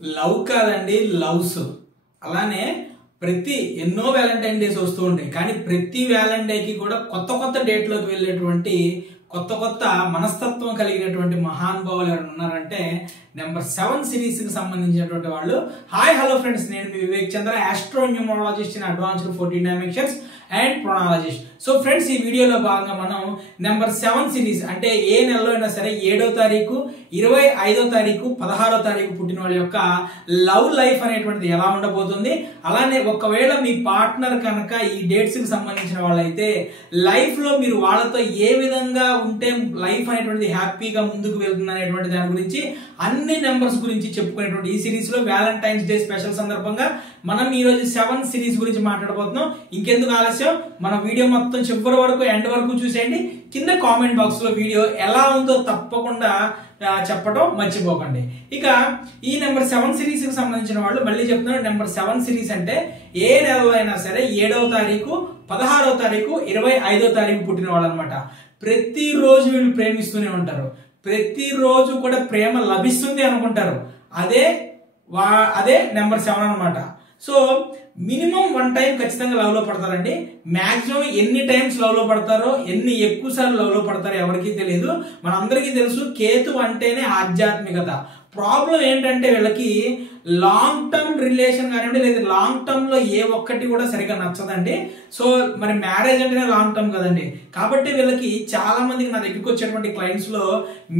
Love కాదండి, loves. అలానే ప్రతి ఎన్నో వ్యాలంటైన్ డేస్ వస్తూ ఉంటాయి, కానీ ప్రతి వ్యాలంటైన్ కి కూడా కొత్త కొత్త డేట్లోకి వెళ్ళేటువంటి కొత్త కొత్త మనస్తత్వం కలిగినటువంటి మహానుభావులు ఎవరైనా ఉన్నారంటే నెంబర్ 7 సిరీస్ కి సంబంధించినటువంటి వాళ్ళు. హాయ్ హలో ఫ్రెండ్స్, నేను మీ Vivek Chandra, astro numerologist in advanced 14 dimensions and phrenologist. So friends, ఈ వీడియోలో భాగంగా మనం నెంబర్ 7 సిరీస్ అంటే ఏ నెలలో అయినా సరే 7వ తారీఖు, 25వ తారీఖు, 16వ తారీఖు పుట్టిన వాళ్ళ యొక్క లవ్ లైఫ్ అనేటువంటిది ఎలా ఉండబోతుంది, అలానే ఒకవేళ మీ పార్ట్నర్ కనుక ఈ డేట్స్ కి సంబంధించిన వాళ్ళైతే లైఫ్ లో మీరు వాళ్ళతో ఏ విధంగా ఉంటే లైఫ్ అనేటువంటిది హ్యాపీగా ముందుకు వెళ్తుంది అనేటువంటి దాని గురించి అన్ని నెంబర్స్ గురించి చెప్పుకునేటువంటి ఈ సిరీస్ లో వ్యాలంటైన్స్ డే స్పెషల్ సందర్భంగా మనం ఈ రోజు 7 సిరీస్ గురించి మాట్లాడబోతున్నాం. ఇంకెందుకు ఆలస్యం, మన వీడియో మొత్తం చివరి వరకు ఎండ్ వరకు చూసేయండి. కింద కామెంట్ బాక్స్ లో వీడియో ఎలా ఉందో తప్పకుండా చెప్పడం మర్చిపోకండి. ఇక ఈ నెంబర్ 7 సిరీస్ కి సంబంధించిన వాళ్ళు మళ్ళీ చెప్తున్నారు. నెంబర్ 7 సిరీస్ అంటే ఏ నెలలో అయినా సరే 7వ తారీఖు, 16వ తారీఖు, 25వ తారీఖు పుట్టిన వాళ్ళు అనమాట. ప్రతిరోజు వీళ్ళు ప్రేమిస్తూనే ఉంటారు, ప్రతిరోజు కూడా ప్రేమ లభిస్తుంది అనుకుంటారు. అదే నెంబర్ 7 అనమాట. సో మినిమం 1 టైం ఖచ్చితంగా లవ్ లో పడతారండి. మాక్సిమం ఎన్ని టైమ్స్ లవ్ లో పడతారో, ఎన్ని ఎక్కువ సార్లు లవ్ లో పడతారో ఎవరికి తెలియదు. మనందరికీ తెలుసు కేతు అంటేనే ఆధ్యాత్మికత. ప్రాబ్లం ఏంటంటే వీళ్ళకి లాంగ్ టర్మ్ రిలేషన్ కానివ్వండి, లేదా లాంగ్ టర్మ్ లో ఏ ఒక్కటి కూడా సరిగా నచ్చదండి. సో మరి మ్యారేజ్ అంటేనే లాంగ్ టర్మ్ కదండి. కాబట్టి వీళ్ళకి చాలా మందికి నా దగ్గరికి వచ్చేటువంటి క్లయింట్స్ లో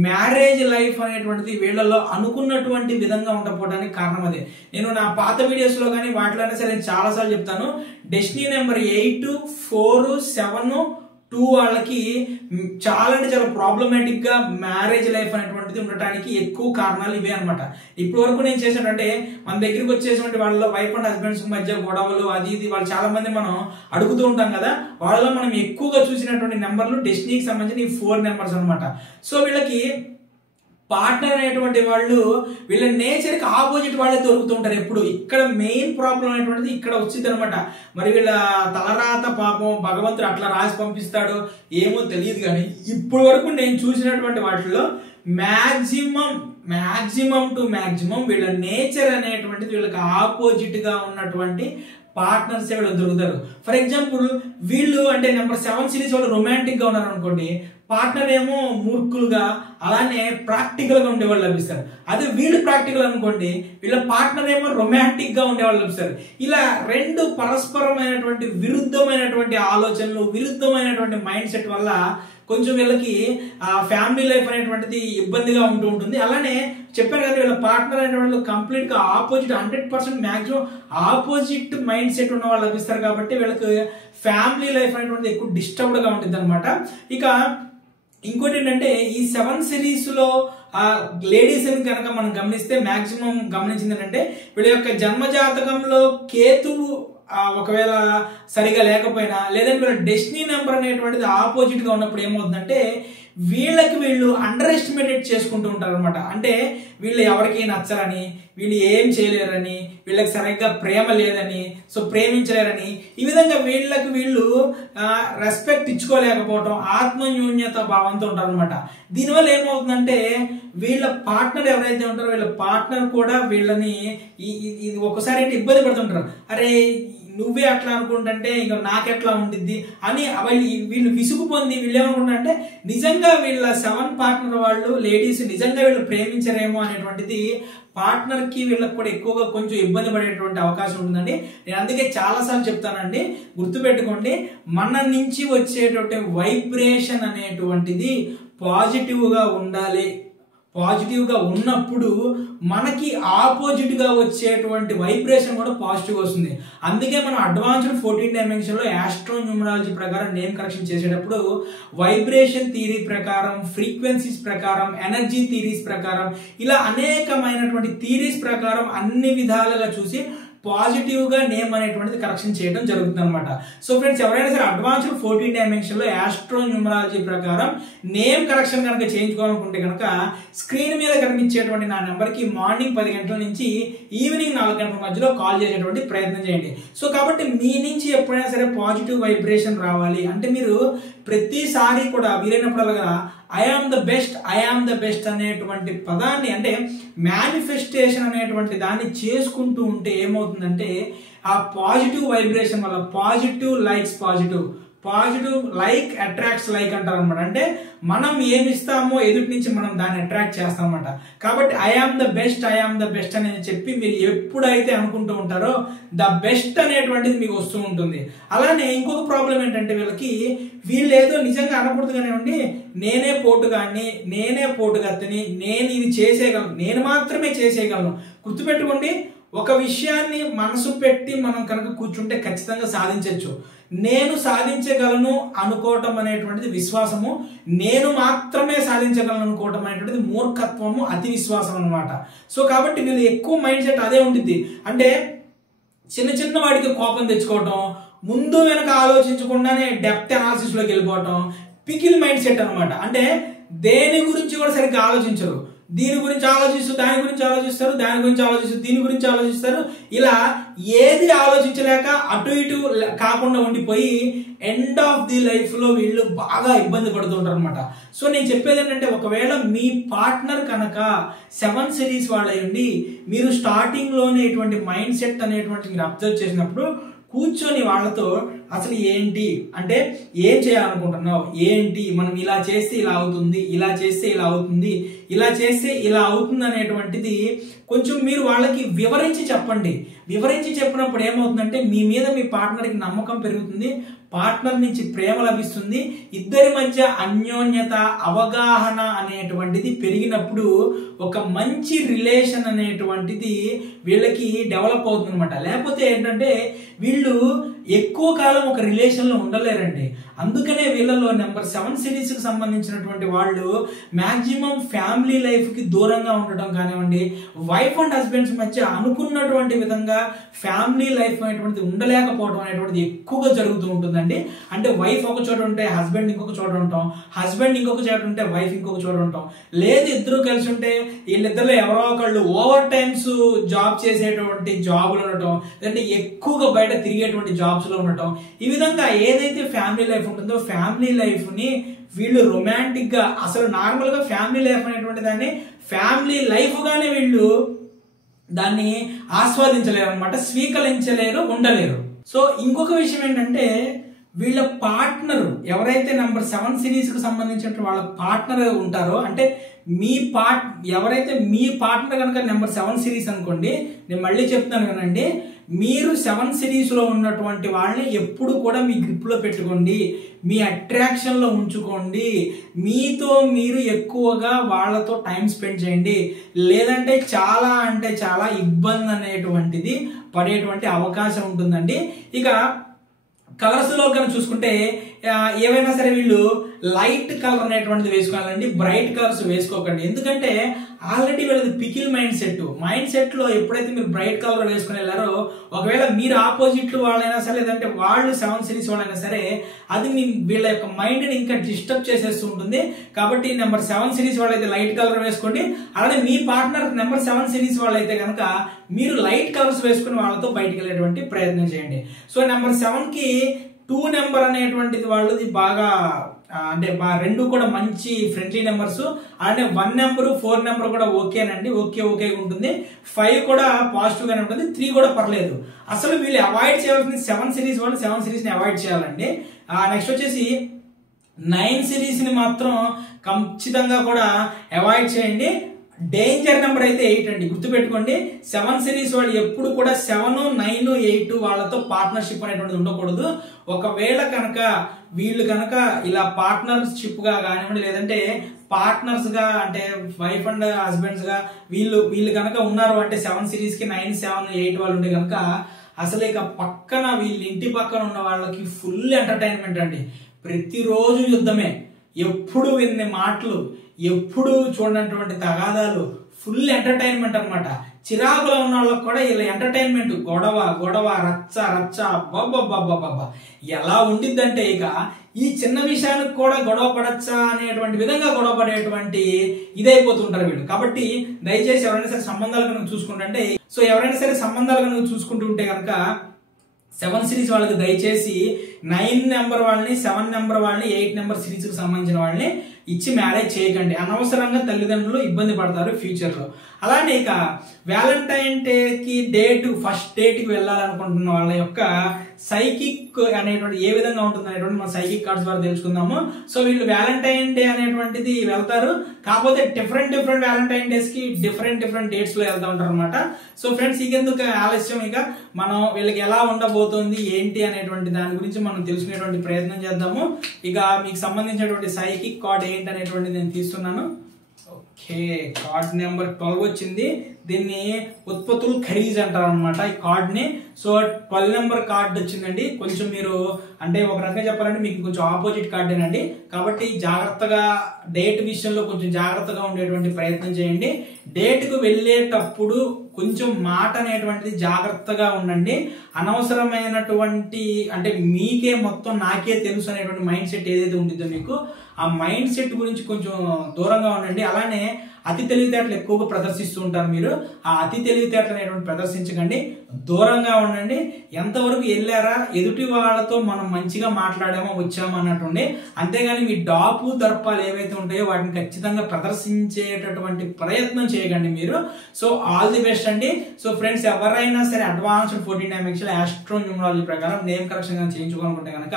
మ్యారేజ్ లైఫ్ అనేటువంటిది వీళ్ళలో అనుకున్నటువంటి విధంగా ఉండకపోవడానికి కారణం అదే. నేను నా పాత వీడియోస్ లో కానీ వాటిలో అయినా సరే నేను చాలా సార్లు చెప్తాను, డెస్టినీ నెంబర్ 8, 4, 7, 2 వాళ్ళకి చాలా అంటే చాలా ప్రాబ్లమాటిక్ గా మ్యారేజ్ లైఫ్ అనేటువంటిది ఉండటానికి ఎక్కువ కారణాలు ఇవే అనమాట. ఇప్పటి వరకు నేను చేసినటువంటి మన దగ్గరికి వచ్చేటువంటి వాళ్ళ వైఫ్ అండ్ హస్బెండ్స్ మధ్య గొడవలు అది ఇది వాళ్ళు చాలా మంది మనం అడుగుతూ ఉంటాం కదా, వాళ్ళలో మనం ఎక్కువగా చూసినటువంటి నెంబర్లు డెస్టినీకి సంబంధించిన ఈ 4 నెంబర్స్ అనమాట. సో వీళ్ళకి పార్ట్నర్ అనేటువంటి వాళ్ళు వీళ్ళ నేచర్ కి ఆపోజిట్ వాళ్ళే దొరుకుతూ ఉంటారు ఎప్పుడు. ఇక్కడ మెయిన్ ప్రాబ్లం అనేటువంటిది ఇక్కడ వచ్చింది అనమాట. మరి వీళ్ళ తలరాత పాపం భగవంతుడు అట్లా రాసి పంపిస్తాడు ఏమో తెలియదు, కానీ ఇప్పటి వరకు నేను చూసినటువంటి వాటిలో మ్యాక్సిమం టు మ్యాక్సిమం వీళ్ళ నేచర్ అనేటువంటిది వీళ్ళకి ఆపోజిట్ గా ఉన్నటువంటి పార్ట్నర్స్ వీళ్ళు దొరుకుతారు. ఫర్ ఎగ్జాంపుల్ వీళ్ళు అంటే నెంబర్ 7 సిరీస్ వాళ్ళు రొమాంటిక్ గా ఉన్నారు అనుకోండి, పార్ట్నర్ ఏమో మూర్ఖులుగా అలానే ప్రాక్టికల్ గా ఉండేవాళ్ళు లభిస్తారు. అదే వీళ్ళు ప్రాక్టికల్ అనుకోండి, వీళ్ళ పార్ట్నర్ ఏమో రొమాంటిక్ గా ఉండేవాళ్ళు లభిస్తారు. ఇలా రెండు పరస్పరమైనటువంటి విరుద్ధమైనటువంటి ఆలోచనలు, విరుద్ధమైనటువంటి మైండ్ సెట్ వల్ల కొంచెం వీళ్ళకి ఫ్యామిలీ లైఫ్ అనేటువంటిది ఇబ్బందిగా ఉంటూ ఉంటుంది. అలానే చెప్పారు కదా, వీళ్ళ పార్ట్నర్ అనేటువంటి కంప్లీట్ గా opposite 100% maximum opposite mind set ఉన్న వాళ్ళు లభిస్తారు. కాబట్టి వీళ్ళకి ఫ్యామిలీ లైఫ్ అనేటువంటిది ఎక్కువ డిస్టర్బ్డ్ గా ఉంటుంది అనమాట. ఇక ఇంకోటి ఏంటంటే ఈ 7 సిరీస్ లో లేడీస్ కనుక మనం గమనిస్తే మాక్సిమం గమనించింది ఏంటంటే వీళ్ళ యొక్క జన్మజాతకంలో కేతువు ఒకవేళ సరిగా లేకపోయినా, లేదంటే వీళ్ళ డెస్టినీ నెంబర్ అనేటువంటిది ఆపోజిట్ గా ఉన్నప్పుడు ఏమవుతుందంటే వీళ్ళు అండర్ ఎస్టిమేటెడ్ చేసుకుంటూ ఉంటారు అనమాట. అంటే వీళ్ళు ఎవరికి నచ్చరని, వీళ్ళు ఏం చేయలేరని, వీళ్ళకి సరిగ్గా ప్రేమ లేదని, సో ప్రేమించలేరని, ఈ విధంగా వీళ్ళు రెస్పెక్ట్ ఇచ్చుకోలేకపోవటం, ఆత్మన్యూన్యత భావంతో ఉంటారు అనమాట. దీనివల్ల ఏమవుతుందంటే వీళ్ళ పార్ట్నర్ ఎవరైతే ఉంటారో వీళ్ళ పార్ట్నర్ కూడా వీళ్ళని ఒకసారి ఇబ్బంది పడుతుంటారు. అరే నువ్వే అట్లా అనుకుంటుంటే ఇంకా నాకెట్లా ఉండిద్ది అని వీళ్ళు విసుగు పొంది వీళ్ళు ఏమనుకుంటారంటే నిజంగా వీళ్ళ 7 పార్ట్నర్ వాళ్ళు లేడీస్ నిజంగా వీళ్ళు ప్రేమించరేమో అనేటువంటిది పార్ట్నర్ కి వీళ్ళకి కూడా ఎక్కువగా కొంచెం ఇబ్బంది పడేటువంటి అవకాశం ఉంటుందండి. నేను అందుకే చాలా సార్లు చెప్తానండి, గుర్తుపెట్టుకోండి, మన నుంచి వచ్చేటువంటి వైబ్రేషన్ అనేటువంటిది పాజిటివ్ గా ఉండాలి. పాజిటివ్ గా ఉన్నప్పుడు మనకి ఆపోజిట్ గా వచ్చేటువంటి వైబ్రేషన్ కూడా పాజిటివ్ వస్తుంది. అందుకే మనం అడ్వాన్స్డ్ 14 డైమెన్షన్ లో ఆస్ట్రో న్యూమరాలజీ ప్రకారం నేమ్ కరెక్షన్ చేసేటప్పుడు వైబ్రేషన్ థియరీ ప్రకారం, ఫ్రీక్వెన్సీస్ ప్రకారం, ఎనర్జీ థియరీస్ ప్రకారం, ఇలా అనేకమైనటువంటి థియరీస్ ప్రకారం అన్ని విధాలుగా చూసి పాజిటివ్ గా నేమ్ అనేటువంటిది కరెక్షన్ చేయడం జరుగుతుంది అనమాట. సో ఫ్రెండ్స్, ఎవరైనా సరే అడ్వాన్స్డ్ 14 డైమెన్షన్ లో ఆస్ట్రో న్యూమరాలజీ ప్రకారం నేమ్ కరెక్షన్ కనుక చేయించుకోవాలనుకుంటే కనుక స్క్రీన్ మీద కనిపించేటువంటి నా నెంబర్ కి మార్నింగ్ 10 గంటల నుంచి ఈవినింగ్ 4 గంటల మధ్యలో కాల్ చేసేటువంటి ప్రయత్నం చేయండి. సో కాబట్టి మీ నుంచి ఎప్పుడైనా సరే పాజిటివ్ వైబ్రేషన్ రావాలి అంటే మీరు ప్రతిసారి కూడా వీలైనప్పుడల్లా ఐ ఆమ్ ద బెస్ట్ అనేటువంటి పదాన్ని, అంటే మేనిఫెస్టేషన్ అనేటువంటి దాన్ని చేసుకుంటూ ఉంటే ఏమవుతుందంటే ఆ పాజిటివ్ వైబ్రేషన్ వల్ల positive likes positive like attracts like అంటారు అనమాట. అంటే మనం ఏమి ఇస్తామో ఎదుటి నుంచి మనం దాన్ని అట్రాక్ట్ చేస్తాం అనమాట. కాబట్టి ఐ ఆమ్ ద బెస్ట్ అనేది చెప్పి మీరు ఎప్పుడైతే అనుకుంటూ ఉంటారో ద బెస్ట్ అనేటువంటిది మీకు వస్తూ ఉంటుంది. అలానే ఇంకొక ప్రాబ్లం ఏంటంటే వీళ్ళు ఏదో నిజంగా అనకూడదు కానివ్వండి, నేనే పోటుగత్తని, నేను ఇది చేసేయగలను, నేను మాత్రమే చేసేయగలను. గుర్తుపెట్టుకోండి, ఒక విషయాన్ని మనసు పెట్టి మనం కనుక కూర్చుంటే ఖచ్చితంగా సాధించవచ్చు. నేను సాధించగలను అనుకోవటం అనేటువంటిది విశ్వాసము, నేను మాత్రమే సాధించగలను అనుకోవటం అనేటువంటిది మూర్ఖత్వము, అతి విశ్వాసం అనమాట. సో కాబట్టి వీళ్ళు ఎక్కువ మైండ్ సెట్ అదే ఉంటుంది. అంటే చిన్న వాడికి కోపం తెచ్చుకోవటం, ముందు వెనక ఆలోచించకుండానే డెప్త్ అనాలిసిస్ లోకి వెళ్ళిపోవటం, పికిల్ మైండ్ సెట్ అనమాట. అంటే దేని గురించి కూడా సరిగ్గా ఆలోచించరు. దీని గురించి ఆలోచిస్తూ దాని గురించి ఆలోచిస్తారు, దాని గురించి ఆలోచిస్తూ దీని గురించి ఆలోచిస్తారు. ఇలా ఏది ఆలోచించలేక అటు ఇటు కాకుండా ఉండిపోయి ఎండ్ ఆఫ్ ది లైఫ్ లో వీళ్ళు బాగా ఇబ్బంది పడుతుంటారు అనమాట. సో నేను చెప్పేది ఏంటంటే, ఒకవేళ మీ పార్ట్నర్ కనుక 7 సిరీస్ వాళ్ళయండి, మీరు స్టార్టింగ్ లోనే ఇటువంటి మైండ్ సెట్ అనేటువంటి మీరు అబ్జర్వ్ చేసినప్పుడు కూర్చొని వాళ్ళతో అసలు ఏంటి అంటే ఏం చేయాలనుకుంటున్నావు, ఏంటి, మనం ఇలా చేస్తే ఇలా అవుతుంది, ఇలా చేస్తే ఇలా అవుతుంది, ఇలా చేస్తే ఇలా అవుతుంది అనేటువంటిది కొంచెం మీరు వాళ్ళకి వివరించి చెప్పండి. వివరించి చెప్పినప్పుడు ఏమవుతుందంటే మీ మీద మీ పార్ట్నర్కి నమ్మకం పెరుగుతుంది, పార్ట్నర్ నుంచి ప్రేమ లభిస్తుంది, ఇద్దరి మధ్య అన్యోన్యత, అవగాహన అనేటువంటిది పెరిగినప్పుడు ఒక మంచి రిలేషన్ అనేటువంటిది వీళ్ళకి డెవలప్ అవుతుంది అనమాట. లేకపోతే ఏంటంటే వీళ్ళు ఎక్కువ కాలం ఒక రిలేషన్ లో ఉండలేరండి. అందుకనే వీళ్ళలో నెంబర్ 7 సిరీస్ కి సంబంధించినటువంటి వాళ్ళు మాక్సిమం ఫ్యామిలీ లైఫ్ కి దూరంగా ఉండటం కానివ్వండి, వైఫ్ అండ్ హస్బెండ్స్ మధ్య అనుకున్నటువంటి విధంగా ఫ్యామిలీ లైఫ్ అనేటువంటిది ఉండలేకపోవడం అనేటువంటిది ఎక్కువగా జరుగుతూ ఉంటుందండి. అంటే వైఫ్ ఒక చోట ఉంటే హస్బెండ్ ఇంకొక చోట ఉంటాం, హస్బెండ్ ఇంకొక చోట ఉంటే వైఫ్ ఇంకొక చోట ఉంటాం, లేదు ఇద్దరు కలిసి ఉంటే వీళ్ళిద్దరిలో ఎవరో ఒకళ్ళు ఓవర్ టైమ్స్ జాబ్ చేసేటువంటి జాబులు ఉండటం, లేదంటే ఎక్కువగా బయట తిరిగేటువంటి జాబ్స్ లో ఉండటం. ఈ విధంగా ఏదైతే ఫ్యామిలీ లైఫ్ ఉంటుందో ఫ్యామిలీ లైఫ్ ని వీళ్ళు రొమాంటిక్ గా, అసలు నార్మల్ గా ఫ్యామిలీ లైఫ్ అనేటువంటి దాన్ని ఫ్యామిలీ లైఫ్ గానే వీళ్ళు దాన్ని ఆస్వాదించలేరు అనమాట, స్వీకరించలేరు, ఉండలేరు. సో ఇంకొక విషయం ఏంటంటే, వీళ్ళ పార్ట్నర్ ఎవరైతే నెంబర్ 7 సిరీస్ కి సంబంధించిన వాళ్ళ పార్ట్నర్ ఉంటారో, అంటే ఎవరైతే మీ పార్ట్నర్ కనుక నెంబర్ 7 సిరీస్ అనుకోండి, నేను మళ్ళీ చెప్తున్నాను కదండి, మీరు 7 సిరీస్ లో ఉన్నటువంటి వాళ్ళని ఎప్పుడు కూడా మీ గ్రిప్ లో పెట్టుకోండి, మీ అట్రాక్షన్ లో ఉంచుకోండి, మీతో మీరు ఎక్కువగా వాళ్ళతో టైం స్పెండ్ చేయండి. లేదంటే చాలా అంటే చాలా ఇబ్బంది అనేటువంటిది పడేటువంటి అవకాశం ఉంటుందండి. ఇక కలర్స్ లో కనుక చూసుకుంటే ఏవైనా సరే వీళ్ళు లైట్ కలర్ అనేటువంటిది వేసుకోవాలండి, బ్రైట్ కలర్స్ వేసుకోకండి. ఎందుకంటే ఆల్రెడీ వీళ్ళది పికిల్ మైండ్ సెట్ లో ఎప్పుడైతే మీరు బ్రైట్ కలర్ వేసుకుని వెళ్ళారో, ఒకవేళ మీరు ఆపోజిట్ వాళ్ళైనా సరే, లేదంటే వాళ్ళు 7 సిరీస్ వాళ్ళైనా సరే, అది వీళ్ళ యొక్క మైండ్ ని ఇంకా డిస్టర్బ్ చేసేస్తూ ఉంటుంది. కాబట్టి నెంబర్ 7 సిరీస్ వాళ్ళైతే లైట్ కలర్ వేసుకోండి. అలానే మీ పార్ట్నర్ నెంబర్ 7 సిరీస్ వాళ్ళైతే కనుక మీరు లైట్ కలర్స్ వేసుకుని వాళ్ళతో బయటకు వెళ్ళేటువంటి ప్రయత్నం చేయండి. సో నెంబర్ 7 కి 2 నెంబర్ అనేటువంటిది వాళ్ళది బాగా అంటే రెండు కూడా మంచి ఫ్రెండ్లీ నెంబర్స్. అలానే 1 నెంబర్ 4 నెంబర్ కూడా ఓకేనండి, ఓకే ఉంటుంది. 5 కూడా పాజిటివ్ గానే ఉంటుంది, 3 కూడా పర్లేదు. అసలు వీళ్ళు అవాయిడ్ చేయాల్సింది 7 సిరీస్ వాళ్ళు 7 సిరీస్ ని అవాయిడ్ చేయాలండి. నెక్స్ట్ వచ్చేసి 9 సిరీస్ ని మాత్రం ఖచ్చితంగా కూడా అవాయిడ్ చేయండి. డేంజర్ నెంబర్ అయితే 8 అండి, గుర్తుపెట్టుకోండి. 7 సిరీస్ వాళ్ళు ఎప్పుడు కూడా 7, 9, 8 వాళ్ళతో పార్ట్నర్షిప్ అనేటువంటిది ఉండకూడదు. ఒకవేళ కనుక వీళ్ళు కనుక ఇలా పార్ట్నర్షిప్ గా కానివ్వండి, లేదంటే పార్ట్నర్స్ గా అంటే వైఫ్ అండ్ హస్బెండ్స్ గా వీళ్ళు కనుక ఉన్నారు అంటే 7 సిరీస్ కి 9, 7, 8 వాళ్ళు ఉంటే కనుక అసలు ఇక పక్కన వీళ్ళ ఇంటి పక్కన ఉన్న వాళ్ళకి ఫుల్ ఎంటర్టైన్మెంట్ అండి. ప్రతిరోజు యుద్ధమే, ఎప్పుడు విన్న మాటలు, ఎప్పుడు చూడనటువంటి తగాదాలు, ఫుల్ ఎంటర్టైన్మెంట్ అనమాట. చిరాకులో ఉన్న వాళ్ళకి కూడా ఇలా ఎంటర్టైన్మెంట్, గొడవ రచ్చ బాబా ఎలా ఉండిద్దంటే ఇక ఈ చిన్న విషయానికి కూడా గొడవ పడచ్చా అనేటువంటి విధంగా గొడవ పడేటువంటి ఇదైపోతుంటారు వీళ్ళు. కాబట్టి దయచేసి ఎవరైనా సరే సంబంధాలు కనుక చూసుకుంటుంటే, సో ఎవరైనా సరే సంబంధాలు కనుక చూసుకుంటుంటే కనుక 7 సిరీస్ వాళ్ళకి దయచేసి 9 నెంబర్ వాళ్ళని, 7 నెంబర్ వాళ్ళని, 8 నెంబర్ సిరీస్ కి సంబంధించిన వాళ్ళని ఇచ్చి మ్యారేజ్ చేయకండి. అనవసరంగా తల్లిదండ్రులు ఇబ్బంది పడతారు ఫ్యూచర్ లో. అలానే ఇక వ్యాలంటైన్ డేకి ఫస్ట్ డేట్కి వెళ్ళాలనుకుంటున్న వాళ్ళ యొక్క సైకిక్ అనేటువంటి ఏ విధంగా ఉంటుంది అనేటువంటి మన సైకిక్ కార్డ్స్ ద్వారా తెలుసుకుందాము. సో వీళ్ళు వ్యాలంటైన్ డే అనేటువంటిది వెళ్తారు, కాకపోతే డిఫరెంట్ వ్యాలంటైన్ డేస్ కి డిఫరెంట్ డేట్స్ లో వెళ్తా ఉంటారు అనమాట. సో ఫ్రెండ్స్ ఇకెందుకు ఆలస్యం, ఇక మనం వీళ్ళకి ఎలా ఉండబోతుంది ఏంటి అనేటువంటి దాని గురించి మనం తెలుసుకునేటువంటి ప్రయత్నం చేద్దాము. ఇక మీకు సంబంధించినటువంటి సైకిక్ కార్డ్ ఏంటి అనేటువంటి నేను తీస్తున్నాను. ఓకే, కార్డ్ నెంబర్ 12 వచ్చింది. దీన్ని ఉత్పత్తులు ఖరీజ్ అంటారు అనమాట ఈ కార్డ్ ని. సో 12 నెంబర్ కార్డ్ వచ్చిందండి. కొంచెం మీరు అంటే ఒక రకంగా చెప్పాలంటే మీకు కొంచెం ఆపోజిట్ కార్డేనండి, కాబట్టి జాగ్రత్తగా డేట్ విషయంలో కొంచెం జాగ్రత్తగా ఉండేటువంటి ప్రయత్నం చేయండి. డేట్ కు వెళ్ళేటప్పుడు కొంచెం మాట అనేటువంటిది జాగ్రత్తగా ఉండండి. అనవసరమైనటువంటి అంటే మీకే మొత్తం నాకే తెలుసు అనేటువంటి మైండ్ సెట్ ఏదైతే ఉంటుందో మీకు ఆ మైండ్ సెట్ గురించి కొంచెం దూరంగా ఉండండి. అలానే అతి తెలివితేటలు ఎక్కువగా ప్రదర్శిస్తూ ఉంటారు మీరు. ఆ అతి తెలివితేటలు అనేటువంటి ప్రదర్శించకండి, దూరంగా ఉండండి. ఎంతవరకు వెళ్ళారా, ఎదుటి వాళ్ళతో మనం మంచిగా మాట్లాడామో వచ్చామో అన్నట్టుండి, అంతేగాని మీ డాపు దర్పాలు ఏవైతే ఉంటాయో వాటిని ఖచ్చితంగా ప్రదర్శించేటటువంటి ప్రయత్నం చేయకండి మీరు. సో ఆల్ ది బెస్ట్ అండి. సో ఫ్రెండ్స్, ఎవరైనా సరే అడ్వాన్స్డ్ 14 డైమెన్షనల్ ఆస్ట్రోన్యూమరాలజీ ప్రకారం నేమ్ కరెక్షన్ చేయించుకోవాలనుకుంటే కనుక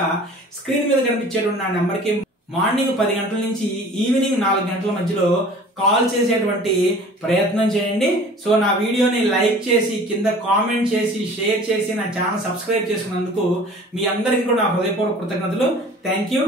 స్క్రీన్ మీద కనిపించేటువంటి నా నెంబర్కి మార్నింగ్ 10 గంటల నుంచి ఈవినింగ్ 4 గంటల మధ్యలో కాల్ చేసేటువంటి ప్రయత్నం చేయండి. సో నా వీడియోని లైక్ చేసి కింద కామెంట్ చేసి షేర్ చేసి నా ఛానల్ సబ్స్క్రైబ్ చేసుకున్నందుకు మీ అందరికీ కూడా నా హృదయపూర్వక కృతజ్ఞతలు. Thank you.